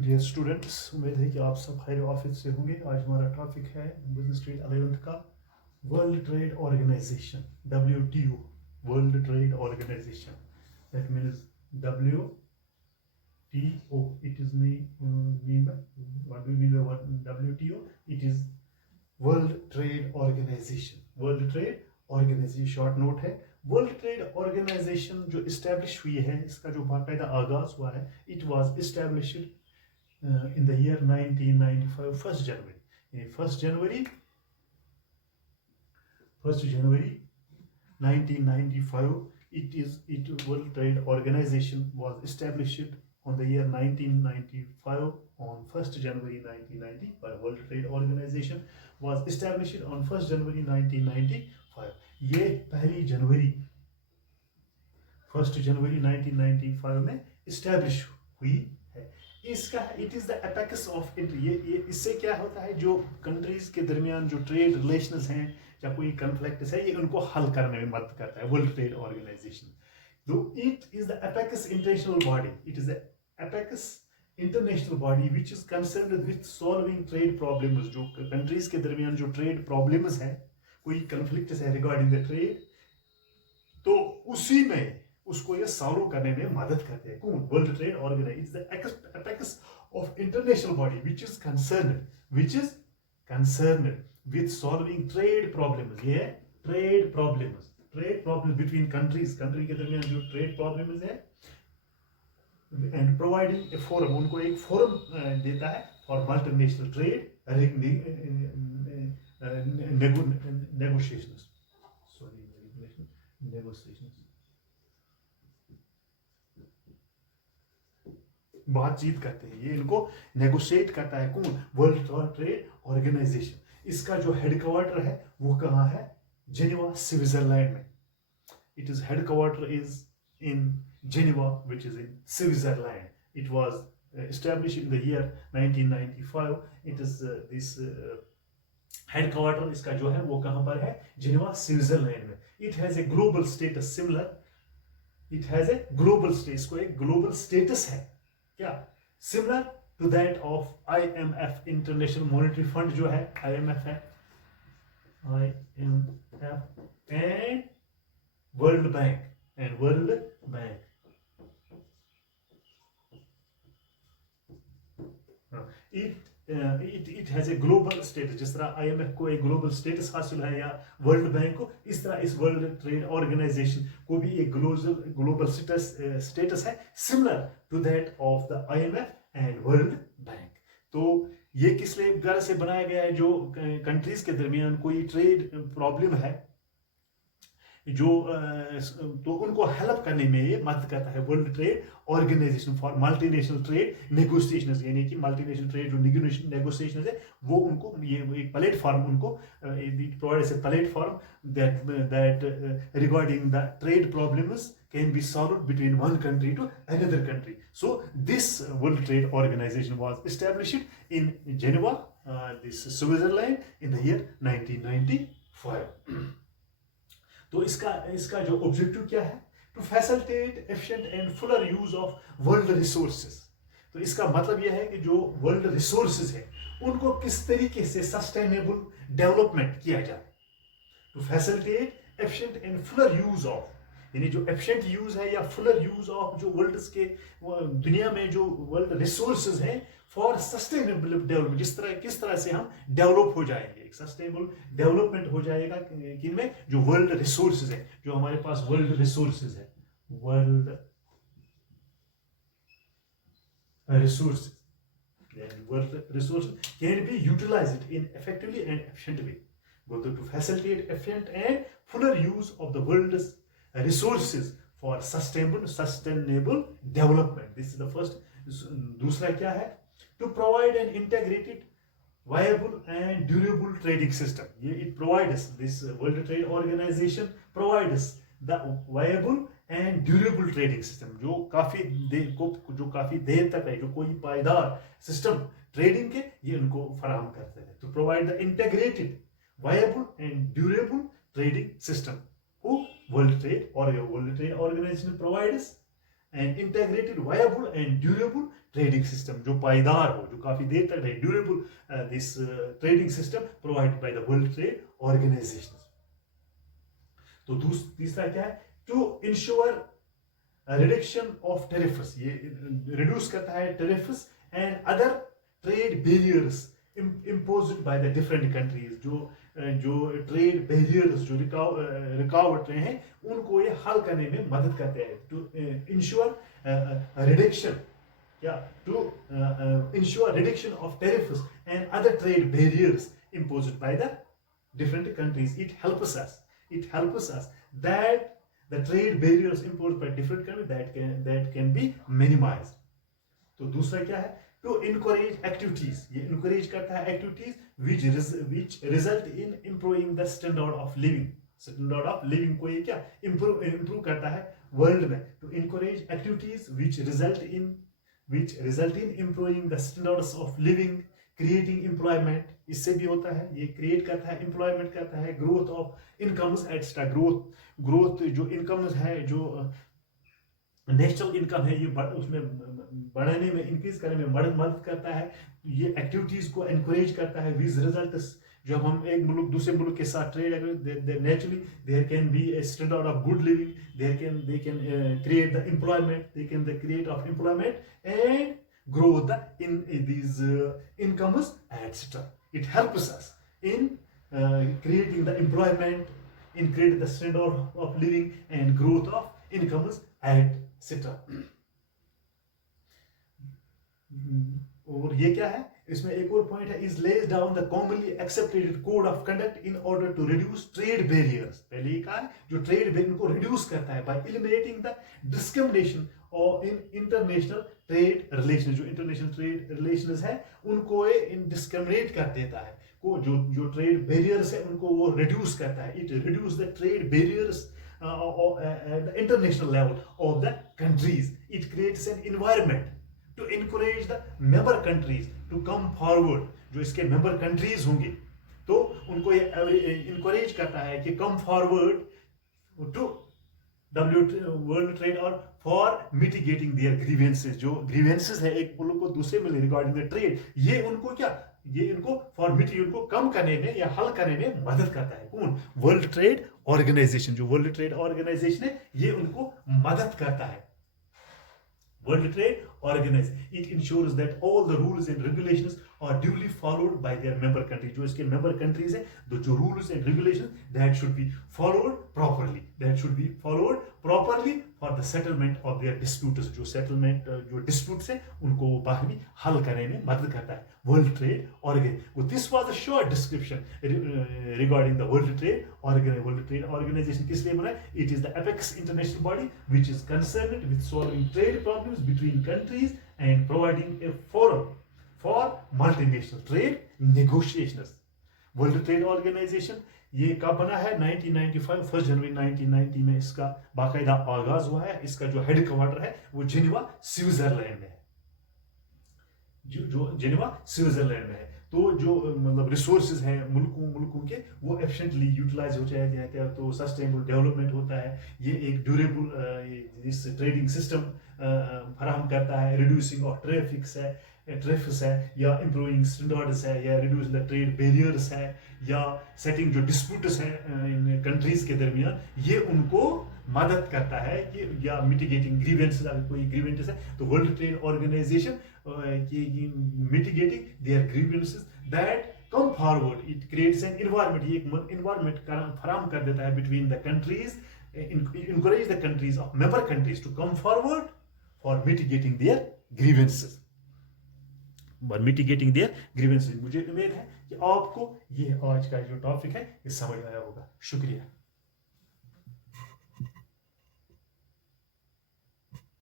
Dear students, उम्मीद है कि आप सब खैर ऑफिस से होंगे। आज हमारा टॉपिक है बिजनेस ट्रेड 11th का world trade organization WTO। World trade organization, that means WTO। It is mean by what do you mean by what WTO? It is world trade organization. World trade organization short note है। World trade organisation जो establish हुई है, इसका जो बाकायदा आगाज हुआ है, it was established in the year 1995, 1st January. In 1st January 1995, World Trade Organization was established on the year 1995. On 1st January 1995, World Trade Organization was established on 1st January 1995. ये पहली जनवरी 1st जनवरी 1995 में establish हुई है। इसका it is the apex of ये इससे क्या होता है, जो कंट्रीज के दरमियान जो ट्रेड रिलेशंस हैं या कोई कन्फ्लिक्ट्स है, ये उनको हल करने में मदद करता है वर्ल्ड ट्रेड ऑर्गेनाइजेशन। तो it is the apex international body, it is the apex international body which is concerned with solving trade problems. जो कंट्रीज के दरमियान जो ट्रेड प्रॉब्लम्स है, कोई कन्फ्लिक्ट्स है रिगार्डिंग द ट्रेड, तो उसी में उसको ये सॉल्व करने में मदद करते हैं। कौन? World trade organization is the apex of international body which is concerned with solving trade problems. ये है trade problems between countries, country के दरमियान जो ट्रेड प्रॉब्लम्स है, एंड प्रोवाइडिंग ए फोरम, उनको एक फोरम देता है फॉर मल्टीनेशनल ट्रेड नेगोशिएशंस। बातचीत करते हैं, ये इनको नेगोशिएट करता है। कौन? World trade organization. इसका जो हेडक्वार्टर है वो कहाँ है? जेनेवा, स्विट्जरलैंड में। It is headquarter is in Geneva which is in Switzerland. It was established in the year 1995. It is this headquarter इसका जो है वो कहाँ पर है? जेनेवा, स्विट्जरलैंड में। It has a global status similar, it has a global status, को एक ग्लोबल स्टेटस है क्या? Similar to that of IMF, international monetary fund जो है, IMF है, IMF and world bank. It has a global status. जिस तरह IMF को एक ग्लोबल स्टेटस हासिल है या वर्ल्ड बैंक को, इस तरह इस वर्ल्ड ट्रेड ऑर्गेनाइजेशन को भी एक ग्लोबल स्टेटस है, similar to that of the IMF and world bank. तो ये किस लिए से बनाया गया है? जो कंट्रीज के दरमियान कोई ट्रेड प्रॉब्लम है, जो तो उनको हेल्प करने में ये मदद करता है world trade organization for multinational trade negotiations. यानी कि मल्टीनेशनल ट्रेड जो नेगोशिएशंस है, वो उनको ये एक प्लेटफॉर्म, उनको provides a platform that regarding the trade problems can be solved between one country to another country. So this World Trade Organization was established in Geneva, this Switzerland, in the year 1995. तो इसका जो objective क्या है? To facilitate efficient and fuller use of world resources. तो इसका मतलब यह है कि जो वर्ल्ड रिसोर्सेज है, उनको किस तरीके से सस्टेनेबल डेवलपमेंट किया जाए। To facilitate efficient and fuller use of, यानी जो एफिशिएंट यूज है या फुलर यूज ऑफ जो वर्ल्ड के दुनिया में जो वर्ल्ड रिसोर्सेज हैं, फॉर सस्टेनेबल डेवलपमेंट। किस तरह से हम डेवलप हो जाएंगे, एक सस्टेनेबल डेवलपमेंट हो जाएगा किनमें? जो वर्ल्ड रिसोर्सेज है, जो हमारे पास वर्ल्ड रिसोर्सेज है, world resources can be utilized in effectively and efficient way. Go to facilitate efficient and fuller use of the world's resources for sustainable development. This is the first. दूसरा क्या है? To provide an integrated, viable and durable trading system. It provides, this World Trade Organization provides the viable and durable trading system, जो काफी देर तक है, जो कोई पायदार सिस्टम ट्रेडिंग के ये उनको फराहम करते हैं। To provide the integrated, viable and durable trading system, who World Trade Organization provides and integrated viable and durable trading system, जो पायदार हो, जो काफी देर तक रहे, durable this trading system provided by the world trade organization. तो तीसरा क्या है, to ensure reduction of tariffs, ये रिड्यूस करता है tariffs and other trade barriers imposed by the different countries, जो ट्रेड बैरियर्स, जो रुकावटें हैं, उनको ये हल करने में मदद करते हैं। टू इंश्योर रिडक्शन, या to ensure reduction of tariffs and other trade barriers imposed by the different countries. It helps us that the trade barriers imposed by different countries that can be minimized. तो दूसरा क्या है, to encourage activities, ये encourage करता है activities which result in improving the standard of living. Standard of living को ये क्या इम्प्रूव करता है वर्ल्ड में। To encourage activities which result in improving the standards of living, creating employment, इससे भी होता है, ये क्रिएट करता है, एम्प्लॉयमेंट करता है, growth of incomes etcetera, growth जो इनकम्स है, जो नेशनल इनकम है, ये उसमें बढ़ाने में, इंक्रीज करने में मदद करता है। ये एक्टिविटीज को एनकरेज करता है विज रिजल्ट्स। जब हम एक मुल्क दूसरे मुल्क के साथ ट्रेड अगर, naturally there can be a standard of good living, they can create the employment, they can create of employment and grow these incomes, etc. It helps us in creating the employment, in creating the standard of living and growth of incomes, etc. और ये क्या है, इसमें एक और point है, is lays down the commonly accepted code of conduct in order to reduce trade barriers. पहले ये कहा है, जो ट्रेड बैरियर को रिड्यूस करता है बाय एलिमिनेटिंग द डिस्क्रिमिनेशन और इन इंटरनेशनल ट्रेड रिलेशन, जो इंटरनेशनल ट्रेड रिलेशंस है उनको ये डिस्क्रिमिनेट कर देता है, को जो ट्रेड बैरियर्स है उनको वो रिड्यूस करता है। It reduce the trade barriers at the international level of the countries. It creates an environment to encourage the member countries to come forward. जो इसके member countries होंगे तो उनको ये encourage करता है कि come forward to world trade और फॉर मिटिगेटिंग देयर ग्रीवेंसेस। जो ग्रीवेंसेस है एक मुल्क को दूसरे में रिगार्डिंग द ट्रेड, ये उनको क्या, ये इनको फॉर मिटिगेट, उनको कम करने में या हल करने में मदद करता है। कौन? World trade organisation. जो वर्ल्ड ट्रेड ऑर्गेनाइजेशन है ये उनको मदद करता है। World Trade Organization. It ensures that all the rules and regulations are duly followed by their member countries. जो इसके member countries हैं, जो rules and regulations that should be followed properly. That should be followed properly for the settlement of their disputes. जो settlement जो disputes हैं उनको बाहमी हल करने में मदद करता है World Trade Organization. Well, this was a short description regarding the World Trade Organization. World Trade Organization किस लिए बना है? It is the apex international body which is concerned with solving trade problems between countries and providing a forum for multinational trade negotiations. World Trade Organization ये कब बना है? 1995, 1 जनवरी 1990 में इसका बाकायदा आगाज हुआ है। इसका जो हेड क्वार्टर है वो जिनेवा स्विट्जरलैंड में है, जो जिनेवा स्विट्जरलैंड में है। तो जो मतलब रिसोर्सेज हैं मुल्कों के वो एफिशिएंटली यूटिलाइज हो जाते हैं, तो सस्टेनेबल डेवलपमेंट होता है। ये एक ड्यूरेबल इस ट्रेडिंग सिस्टम फराहम करता है, रिड्यूसिंग ऑफ ट्रैफिक्स है या इम्प्रूविंग स्टैंडर्ड्स है या रिड्यूस द ट्रेड बैरियर्स है या सेटिंग जो डिस्प्यूट्स हैं इन कंट्रीज के दरमियान, ये उनको मदद करता है कि या मिटिगेटिंग ग्रीवेंसेस, अगर कोई ग्रीवेंसेस है तो world trade organisation mitigating their grievances that come forward. It creates an environment, ये एक एनवायरनमेंट फराहम कर देता है between the countries, encourage the countries of member countries to come forward for mitigating their grievances. मुझे उम्मीद है कि आपको ये आज का जो टॉपिक है ये समझ आया होगा। शुक्रिया।